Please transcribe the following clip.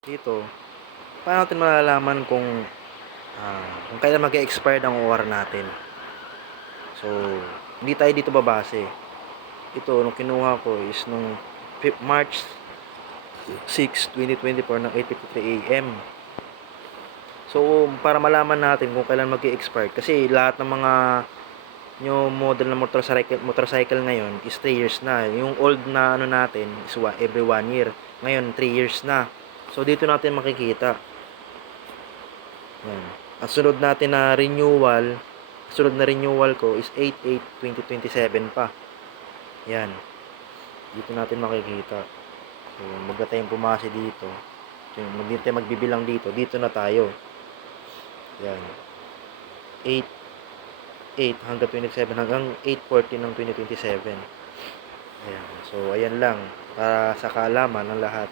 Dito, paano natin malalaman kung kailan mag-e-expired ang OR natin? So, hindi tayo dito babase. Ito, nung kinuha ko is nung March 6, 2024 ng 8:53 AM. So, para malaman natin kung kailan mag-e-expired, kasi lahat ng mga new model na motorcycle ngayon is 3 years na. Yung old na ano natin is every 1 year. Ngayon, 3 years na. So, dito natin makikita. Yan. Ang sunod na renewal ko is 8/8/2027 pa. Yan. Dito natin makikita. So, magda tayong pumasi dito. So, hindi tayo magbibilang dito. Dito na tayo. Yan. 8/8 hanggang 27 hanggang 8/14 ng 2027. Ayan. So, ayan lang para sa kaalaman ng lahat.